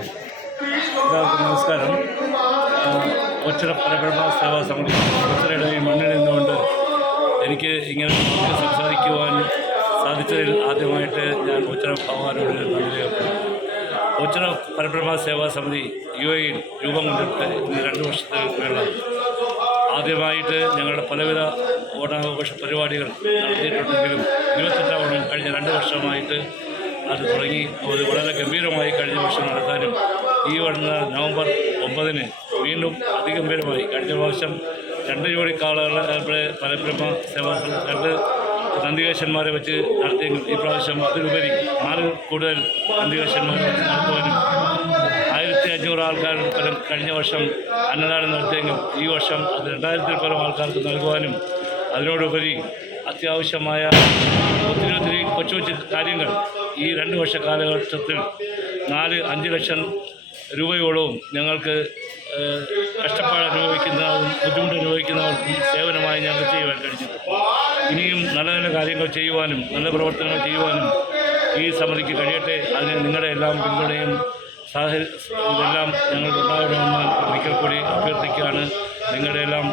എല്ലാവർക്കും നമസ്കാരം. ഒച്ചിറ പരബ്രഹ്മ സേവാ സമിതി ഒച്ചിറയുടെ ഈ മണ്ണിൽ നിന്നുകൊണ്ട് എനിക്ക് ഇങ്ങനെ സംസാരിക്കുവാൻ സാധിച്ചതിൽ ആദ്യമായിട്ട് ഞാൻ ഒച്ചിറ ഭഗവാനോട് നന്ദി രേഖപ്പെടുത്തുന്നു. ഒച്ചിറ പരബ്രഹ്മ സേവാ സമിതി UAE രൂപം കൊണ്ടിട്ട് ഇന്ന് 2 വർഷത്തിന് മേള ആദ്യമായിട്ട് ഞങ്ങളുടെ പലവിധ ഓണാഘോഷ പരിപാടികൾ നടത്തിയിട്ടുണ്ടെങ്കിലും 28ാം ഓണം കഴിഞ്ഞ 2 വർഷമായിട്ട് അത് തുടങ്ങി അത് വളരെ ഗംഭീരമായി കഴിഞ്ഞ വർഷം നടത്താനും ഈ വരുന്ന നവംബർ 9-ന് വീണ്ടും അതിഗംഭീരമായി കഴിഞ്ഞ പ്രാവശ്യം 2 ജോഡി കാളകളെ പരബ്രഹ്മ സേവാ 2 നന്ദികേശന്മാരെ വെച്ച് നടത്തിയെങ്കിൽ ഈ പ്രാവശ്യം അതിലുപരി 4 കൂടുതൽ നന്ദികേശന്മാരെ വെച്ച് നടത്തുവാനും 1500 ആൾക്കാരുടെ പരം കഴിഞ്ഞ വർഷം അന്നദാനം നടത്തിയെങ്കിൽ ഈ വർഷം അത് 2000-ൽ പരം ആൾക്കാർക്ക് നൽകുവാനും അതിനോടുപരി അത്യാവശ്യമായ ഒത്തിരി കൊച്ചു കാര്യങ്ങൾ ഈ 2 വർഷ കാലഘട്ടത്തിൽ 4-5 ലക്ഷം രൂപയോളവും ഞങ്ങൾക്ക് കഷ്ടപ്പാട് അനുഭവിക്കുന്നവർക്കും ബുദ്ധിമുട്ട് അനുഭവിക്കുന്നവർക്കും സേവനമായി ഞങ്ങൾക്ക് ചെയ്യുവാൻ കഴിഞ്ഞു. ഇനിയും നല്ല നല്ല കാര്യങ്ങൾ ചെയ്യുവാനും നല്ല പ്രവർത്തനങ്ങൾ ചെയ്യുവാനും ഈ സമിതിക്ക് കഴിയട്ടെ. അതിന് നിങ്ങളുടെ എല്ലാം പിന്തുണയും ഇതെല്ലാം ഞങ്ങൾക്ക് ഉണ്ടാകണമെന്ന് ഒരിക്കൽ കൂടി അഭ്യർത്ഥിക്കുകയാണ്. നിങ്ങളുടെ എല്ലാം